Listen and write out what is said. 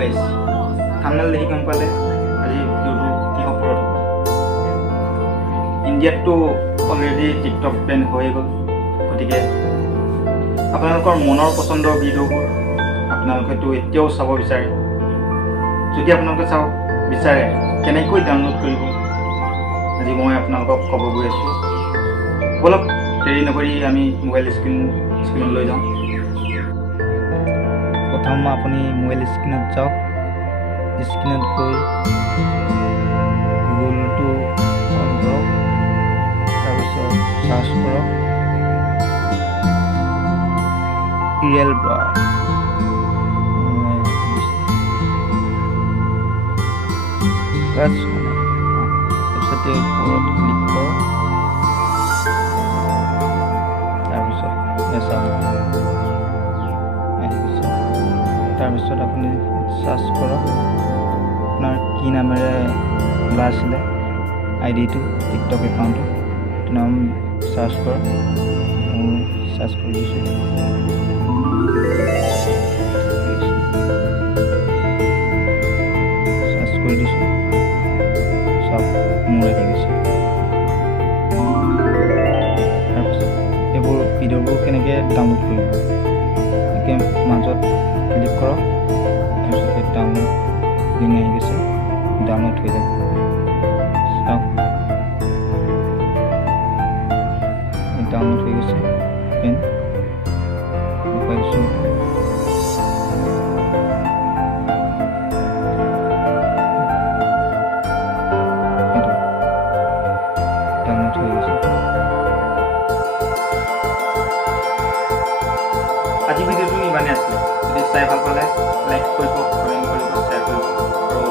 Guys, thumbnail দেখি গম পালে আজি ভিডিঅ'টো কিহৰ ওপৰত হ'ব। ইণ্ডিয়াততো অলৰেডি টিকটক বেন হৈয়ে গ'ল, গতিকে আপোনালোকৰ মনৰ পচন্দৰ ভিডিঅ'বোৰ আপোনালোকেতো এতিয়াও চাব বিচাৰে। যদি আপোনালোকে চাব বিচাৰে কেনেকৈ ডাউনলোড কৰিব, আজি মই আপোনালোকক ক'ব গৈ আছোঁ। বলক দেৰি নকৰি আমি মোবাইল স্ক্ৰীনলৈ যাওঁ। প্ৰথম আপুনি মোবাইল স্ক্ৰীনত যাওক। স্ক্ৰীনত গৈ গুগলটো অন কৰক, তাৰপিছত চাৰ্চ কৰক ৰিয়েল ব্ৰাৰ। তাৰপিছতে ওপৰত ক্লিক কৰক, তাৰপিছত তাৰপিছত আপুনি চাৰ্চ কৰক আপোনাৰ কি নামেৰে খোলা আছিলে আইডিটো, টিকটক একাউণ্টটো, সেইটো নাম চাৰ্চ কৰক। মই চাৰ্চ কৰি দিছোঁ। চাৰ্চ কৰি দিছোঁ, চব মোৰ আহি গৈছে। তাৰপিছত এইবোৰ ভিডিঅ'বোৰ কেনেকৈ ডাউনলোড কৰিব, এনেকৈ মাজত ক্লিক কৰক, তাৰপিছত ডাউনলোড লিংক আহি গৈছে, ডাউনলোড হৈ যাব। চাওক ডাউনলোড হৈ গৈছে। পেন দেখুৱাইছোঁ। ডাউনলোড হৈ গৈছে। আজি ভিডিঅ'টো ইমানেই আছিলে। যদি চাই ভাল পালে লাইক কৰিব, কমেণ্ট কৰিব, শ্বেয়াৰ কৰিব আৰু